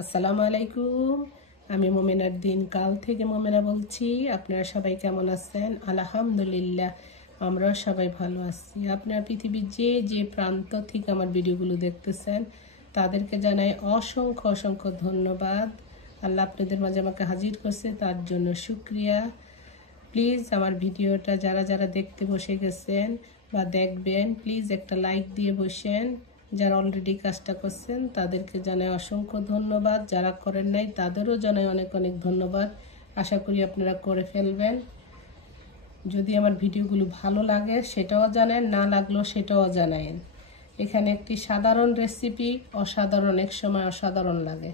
আসসালামু আলাইকুম। আমি মোমেনার দিন কাল থেকে মোমেনা বলছি। আপনারা সবাই কেমন আছেন? আলহামদুলিল্লাহ, আমরা সবাই ভালো আছি। আপনারা পৃথিবীর যে প্রান্ত থেকে আমার ভিডিওগুলো দেখতেছেন তাদেরকে জানাই অসংখ্য অসংখ্য ধন্যবাদ। আল্লাহ আপনাদের মাঝে আমাকে হাজির করছে, তার জন্য শুকরিয়া। প্লিজ আমার ভিডিওটা যারা যারা দেখতে বসে গেছেন বা দেখবেন, প্লিজ একটা লাইক দিয়ে বসেন। যারা অলরেডি কাজটা করছেন তাদেরকে জানাই অসংখ্য ধন্যবাদ, যারা করেন নাই তাদেরও জানাই অনেক অনেক ধন্যবাদ। আশা করি আপনারা করে ফেলবেন। যদি আমার ভিডিওগুলো ভালো লাগে সেটাও জানেন, না লাগলেও সেটাও জানায়েন। এখানে একটি সাধারণ রেসিপি অসাধারণ, এক সময় অসাধারণ লাগে।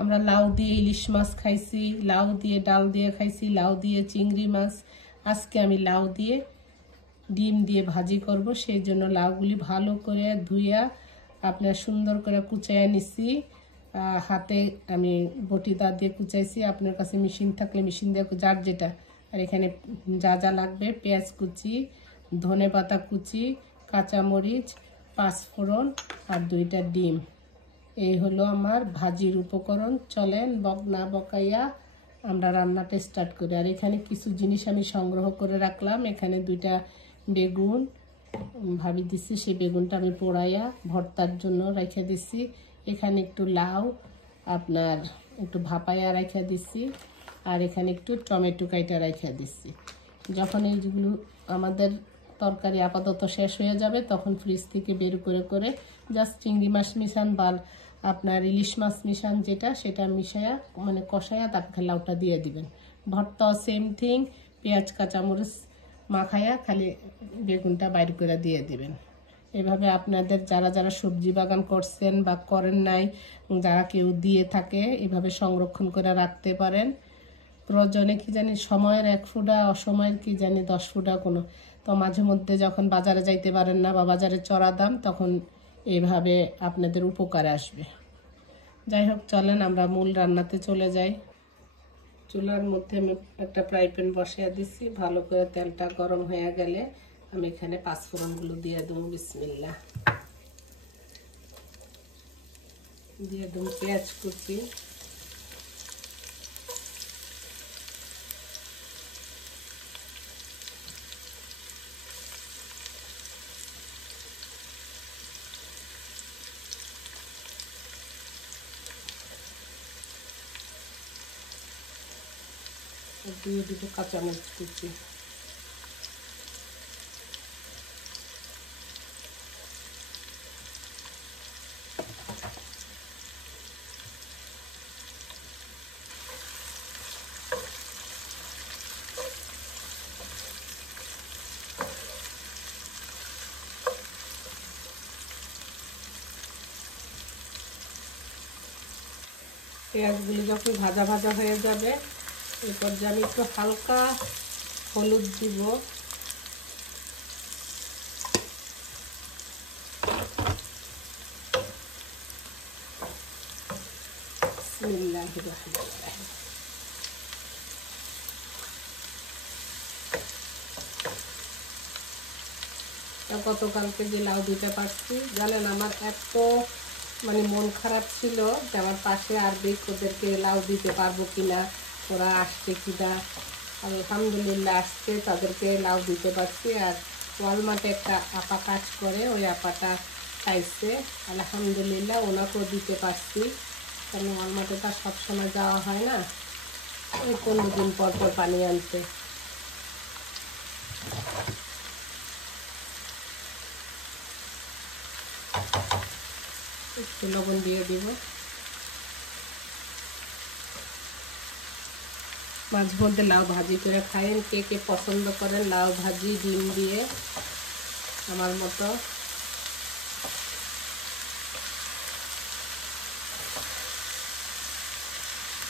আমরা লাউ দিয়ে ইলিশ মাছ খাইছি, লাউ দিয়ে ডাল দিয়ে খাইছি, লাউ দিয়ে চিংড়ি মাছ। আজকে আমি লাউ দিয়ে ডিম দিয়ে ভাজি করব, সেই জন্য লাউগুলি ভালো করে ধুইয়া আপনার সুন্দর করে কুচাইয়া নিছি। হাতে আমি বটিদা দিয়ে কুচাইছি, আপনার কাছে মেশিন থাকলে মেশিন দিয়ে, যার যেটা। আর এখানে যা যা লাগবে: পেঁয়াজ কুচি, ধনে পাতা কুচি, কাঁচামরিচ, পাঁচফোড়ন আর 2টা ডিম। এই হলো আমার ভাজির উপকরণ। চলেন বক না বকাইয়া আমরা রান্নাটা স্টার্ট করি। আর এখানে কিছু জিনিস আমি সংগ্রহ করে রাখলাম। এখানে 2টা বেগুন ভাবি দিছি, সেই বেগুনটা আমি পোড়াইয়া ভর্তার জন্য রেখে দিছি। এখানে একটু লাউ আপনার একটু ভাপাইয়া রেখে দিছি। আর এখানে একটু টমেটো কাইটা রেখে দিছি। যখন এইগুলো আমাদের তরকারি আপাতত শেষ হয়ে যাবে তখন ফ্রিজ থেকে বের করে করে জাস্ট চিংড়ি মাছ মিশান বা আপনার ইলিশ মাছ মিশান, যেটা সেটা মিশায়া মানে কষায়া তারপরে লাউটা দিয়ে দিবেন। ভর্তা সেম থিং, পেঁয়াজ কাঁচামরিচ মাখায়া খালি বেগুনটা বাইর করে দিয়ে দিবেন। এভাবে আপনাদের যারা যারা সবজি বাগান করছেন বা করেন নাই, যারা কেউ দিয়ে থাকে, এভাবে সংরক্ষণ করে রাখতে পারেন। প্রয়োজনে কি জানি সময়ের 1 ফুটা, অসময়ের কি জানি 10 ফুটা কোনো। তো মাঝে মধ্যে যখন বাজারে যাইতে পারেন না বা বাজারে চড়া দাম, তখন এইভাবে আপনাদের উপকারে আসবে। যাই হোক, চলেন আমরা মূল রান্নাতে চলে যাই। চুলার মধ্যে আমি একটা ফ্রাই প্যান বসিয়ে দিচ্ছি। ভালো করে তেলটা গরম হয়ে গেলে আমি এখানে পাঁচফোড়নগুলো দিয়ে দেবো। বিসমিল্লাহ। দিয়ে দেবো পেঁয়াজ কুচি, দিয়ে দিব কাঁচামরিচ কুচি। পেঁয়াজগুলি যখন ভাজা ভাজা হয়ে যাবে, এরপর যে আমি একটু হালকা হলুদ দিব, বিসমিল্লাহির রহমানির রহিম। গতকালকে যে লাউ দিতে পারছি, জানেন আমার এত মানে মন খারাপ ছিল যে আমার পাশে আরবি ওদেরকে লাউ দিতে পারবো কিনা, ওরা আসছে কিনা। আলহামদুলিল্লাহ আসছে, তাদেরকে লাউ দিতে পারছি। আর ওয়ালমার্টে একটা আপা কাজ করে, ওই আপাটা খাইছে আলহামদুলিল্লাহ, ওনাকেও দিতে পারছি। কারণ ওয়ালমার্টে তো সবসময় যাওয়া হয় না, ওই 15 দিন পর পর পানি আনতে। একটু লবণ দিয়ে দিব। মাঝে মধ্যে লাউ ভাজি করে খাইন। কে কে পছন্দ করেন লাউ ভাজি ডিম দিয়ে আমার মতো?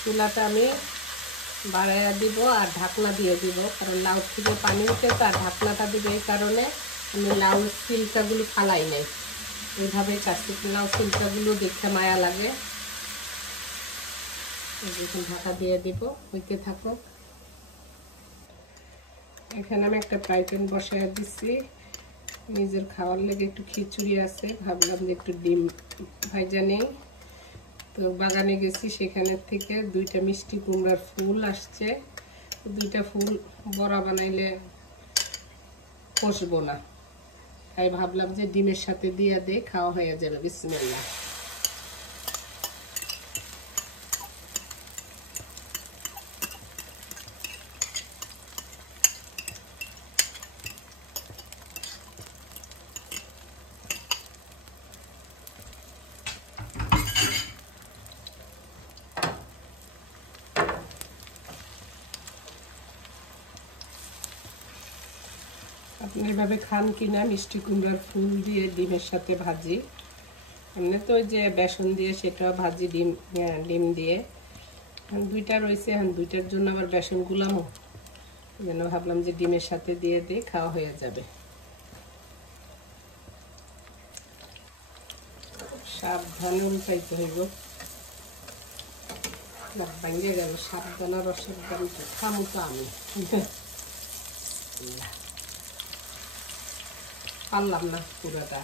চুলাটা আমি বাড়াইয়া দিব আর ঢাকনা দিয়ে দিব, কারণ লাউ থেকে পানি উঠে তো। আর ঢাকনাটা দিব এই কারণে আমি লাউ সিল্কাগুলো ফালাই নাই, এইভাবে কাটছি। লাউ সিল্কাগুলো দেখতে মায়া লাগে। এখন ঢাকা দিয়ে দিব, হইতে থাকো। এখানে আমি একটা ফ্রাই প্যান বসাইয়া দিচ্ছি। নিজের খাওয়ার লেগে একটু খিচুড়ি আছে, ভাবলাম যে একটু ডিম ভাইজা নেই। তো বাগানে গেছি, সেখানের থেকে 2টা মিষ্টি কুমড়ার ফুল আসছে। 2টা ফুল বড়া বানাইলে কষবো না, তাই ভাবলাম যে ডিমের সাথে দিয়ে দে, খাওয়া হয়ে যাবে। বিসমিল্লাহ। আপনি এভাবে খান কিনা মিষ্টি কুমড়ার ফুল দিয়ে ডিমের সাথে ভাজি? এমনি তো ওই যে বেসন দিয়ে সেটাও ভাজি, ডিম দিয়ে। 2টা রয়েছে, 2টার জন্য আবার বেসন গুলামও, এই জন্য ভাবলাম যে ডিমের সাথে দিয়ে দিয়ে খাওয়া হয়ে যাবে। সাবধানে উল্টাইতে হইব, ভাঙিয়ে গেল। সাবধান আর অসাবধান খামো তো আমি, পারলাম না পুরোটা।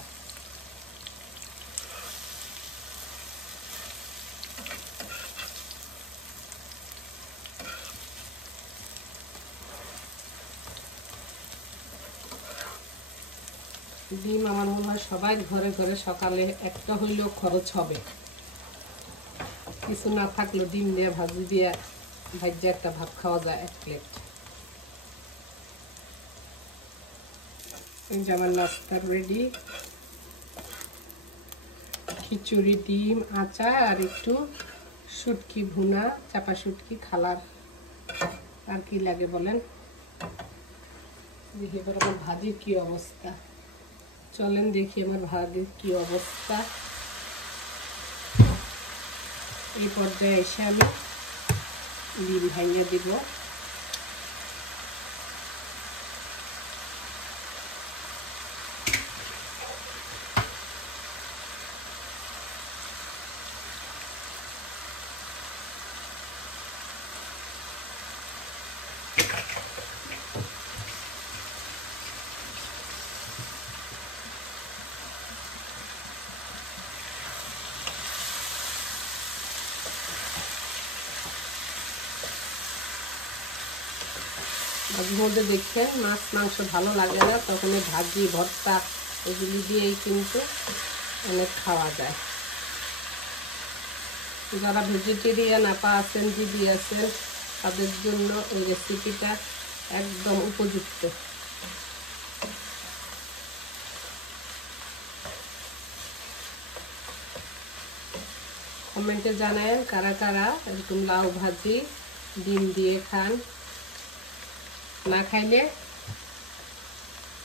ডিম আমার মনে হয় সবাই ঘরে ঘরে সকালে একটা হইলেও খরচ হবে। কিছু না থাকলেও ডিম দিয়ে ভাজি দিয়ে ভাজ্যে একটা ভাত খাওয়া যায় 1 প্লেট। এই যে আমার নাস্তা রেডি, খিচুড়ি, ডিম, আচার আর একটু শুটকি ভুনা, চাপা শুটকি খালার। আর কি লাগে বলেন? দেখি এবার আমার ভাজির কি অবস্থা। চলেন দেখি আমার ভাজির কি অবস্থা। এই পর্যায়ে এসে আমি ডিম ভাঙিয়ে দিব। মাঝে মধ্যে দেখছেন মাছ মাংস ভালো লাগে না, তখন ভাজি ভর্তা এগুলি দিয়েই কিন্তু অনেক খাওয়া যায়। যারা ভেজিটেরিয়ান আপা আছেন, দিদি আছেন, তাদের জন্য এই রেসিপিটা একদম উপযুক্ত। কমেন্টে জানায়েন কারা কারা এরকম লাউ ভাজি ডিম দিয়ে খান। না খাইলে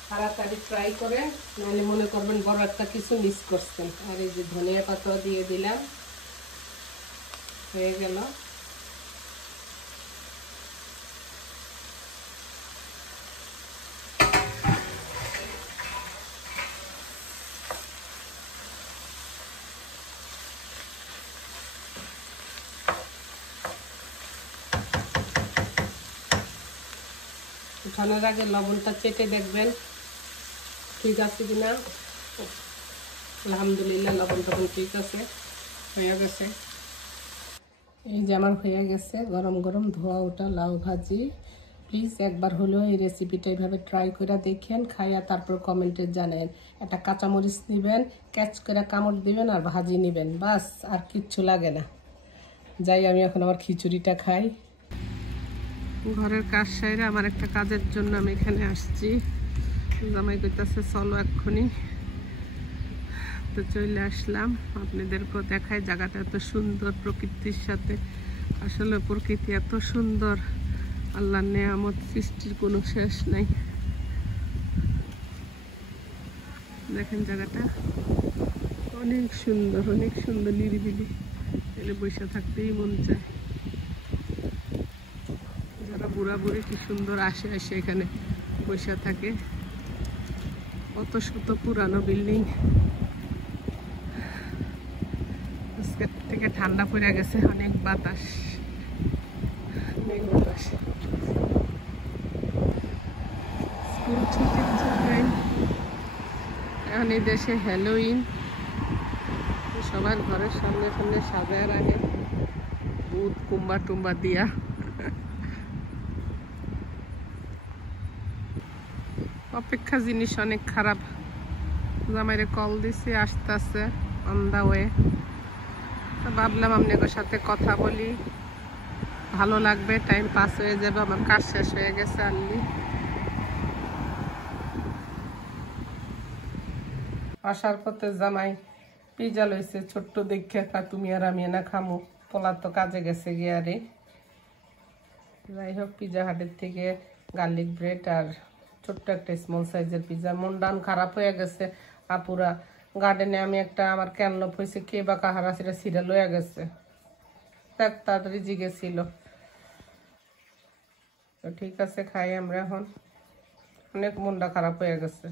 তাড়াতাড়ি ট্রাই করেন, নাহলে মনে করবেন বড় একটা কিছু মিস করছেন। আর এই যে ধনিয়া পাতা দিয়ে দিলাম, হয়ে গেল। উঠানোর আগে লবণটা চেটে দেখবেন ঠিক আছে কিনা। আলহামদুলিল্লাহ লবণ টবণ ঠিক আছে, হয়ে গেছে। এই যে আমার হয়ে গেছে গরম গরম ধোয়া ওটা লাউ ভাজি। প্লিজ একবার হলেও এই রেসিপিটা এইভাবে ট্রাই করে দেখেন, খাইয়া তারপর কমেন্টে জানেন। একটা কাঁচামরিচ নেবেন, ক্যাচ করে কামড় দিবেন আর ভাজি নেবেন, বাস আর কিচ্ছু লাগে না। যাই আমি এখন আমার খিচুড়িটা খাই। ঘরের কাজ সাইরে আমার একটা কাজের জন্য আমি এখানে আসছি। জামাই কইতাছে চলো এক্ষুনি, তো চলে আসলাম। আপনাদেরকেও দেখাই, জায়গাটা এত সুন্দর প্রকৃতির সাথে। আসলে প্রকৃতি এত সুন্দর, আল্লাহর নেয়ামত, সৃষ্টির কোনো শেষ নাই। দেখেন জায়গাটা অনেক সুন্দর, অনেক সুন্দর, নিরিবিলি। এখানে বসে থাকতেই মন চায়। যারা বুড়া বুড়ি কি সুন্দর আসে এখানে বসে থাকে। কত শত পুরানো বিল্ডিং। আজকের থেকে ঠান্ডা পড়ে গেছে, অনেক বাতাস, অনেক বাতাস। স্কুল ছুটির জন্য এখন এই দেশে হ্যালোইন সবার ঘরের সামনে সামনে সাজায় রাখে বুট কুম্বা টুম্বা দিয়া। অপেক্ষা জিনিস অনেক খারাপ। জামাইরে কল দিছি, আসতেছে অন দা ওয়ে। ভাবলাম আপনাদের সাথে কথা বলি, ভালো লাগবে, টাইম পাস হয়ে যাবে। আমার কাজ শেষ হয়ে গেছে আনলি। আসার পথে জামাই পিজা লইছে ছোট্ট দেখে, তুমি আর আমি না খামু, পোলা তো কাজে গেছে গিয়া রে। যাই হোক, পিজা হাটের থেকে গার্লিক ব্রেড আর ছোট্ট একটা স্মল সাইজের পিজা। মন ডান খারাপ হয়ে গেছে আপুরা। গার্ডেনে আমি একটা আমার ক্যানলপ হয়েছে, কে বা কাহারা সেটা সিরা লইয়া গেছে, তাড়াতাড়ি জিগেছিল। তো ঠিক আছে, খাই আমরা এখন, অনেক মনটা খারাপ হয়ে গেছে।